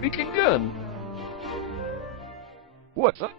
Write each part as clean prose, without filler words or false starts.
speaking gun. What's up?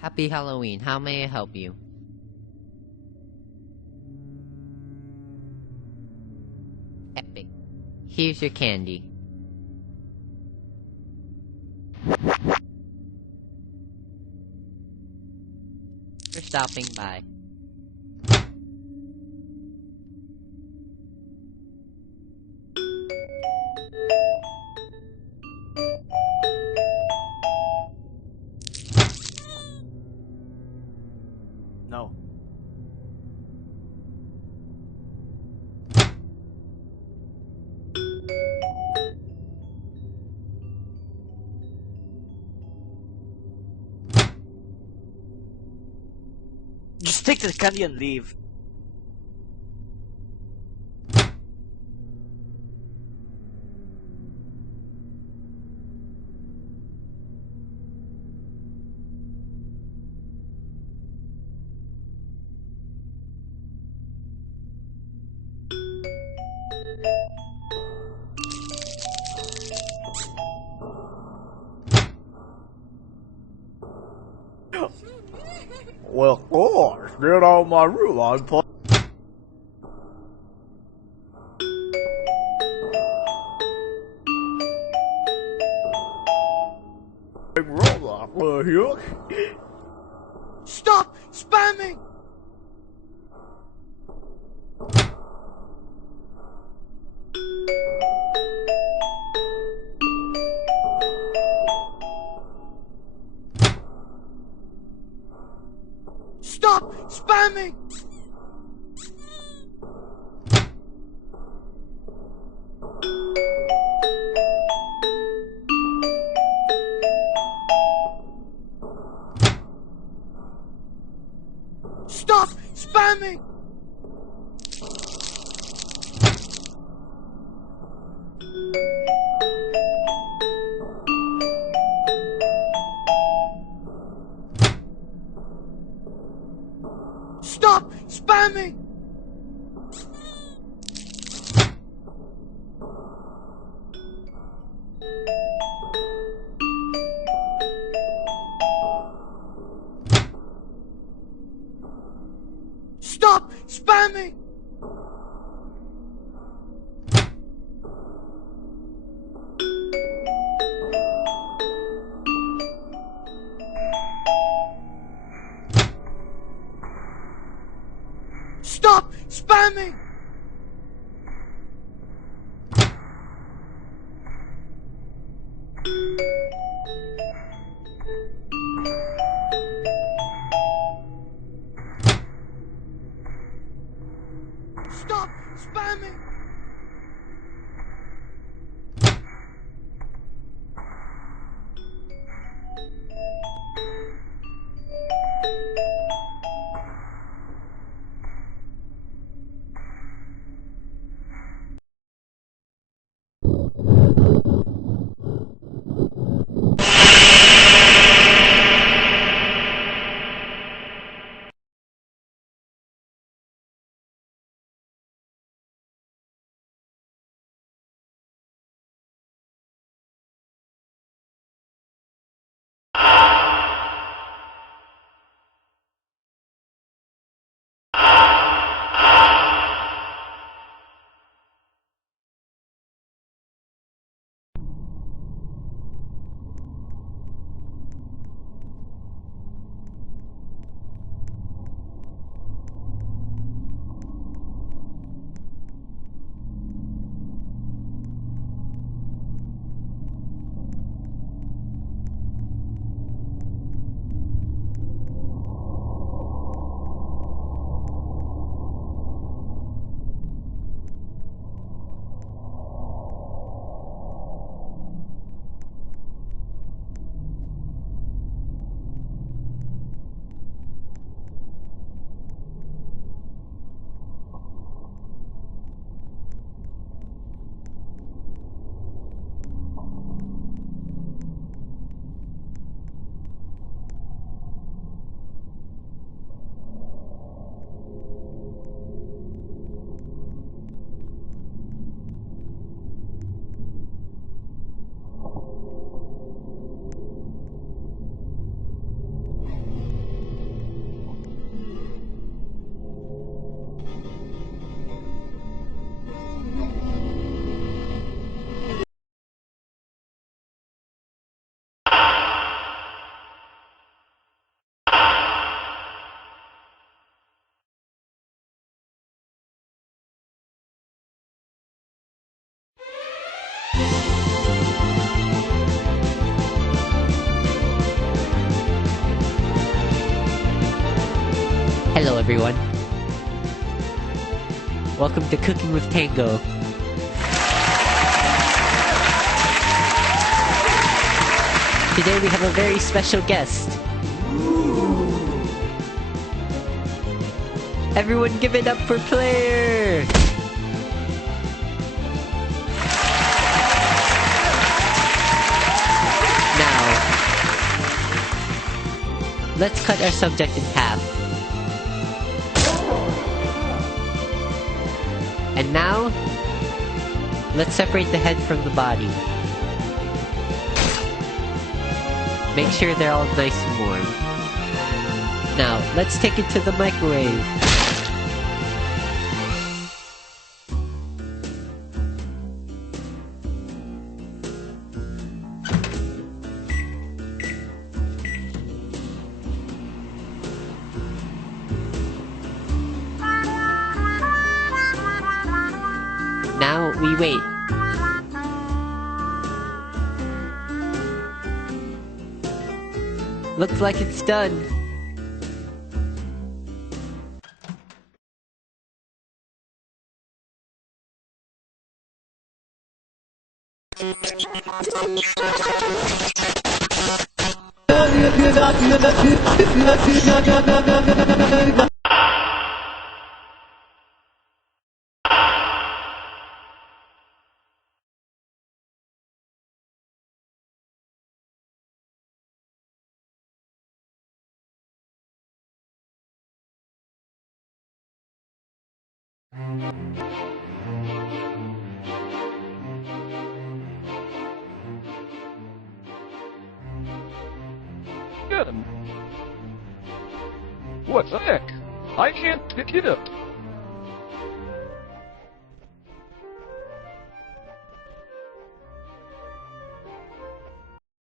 Happy Halloween. How may I help you? Epic. Here's your candy. For stopping by. No. Just take the candy and leave. Well, of course, get out of my room. I'm playing Roblox here. Stop spamming! Stop spamming! Hello everyone. Welcome to Cooking with Tango. Today we have a very special guest. Everyone give it up for Player! Now, let's cut our subject in half. And now, let's separate the head from the body. Make sure they're all nice and warm. Now, let's take it to the microwave. Now, we wait. Looks like it's done. Good. What the heck? I can't pick it up.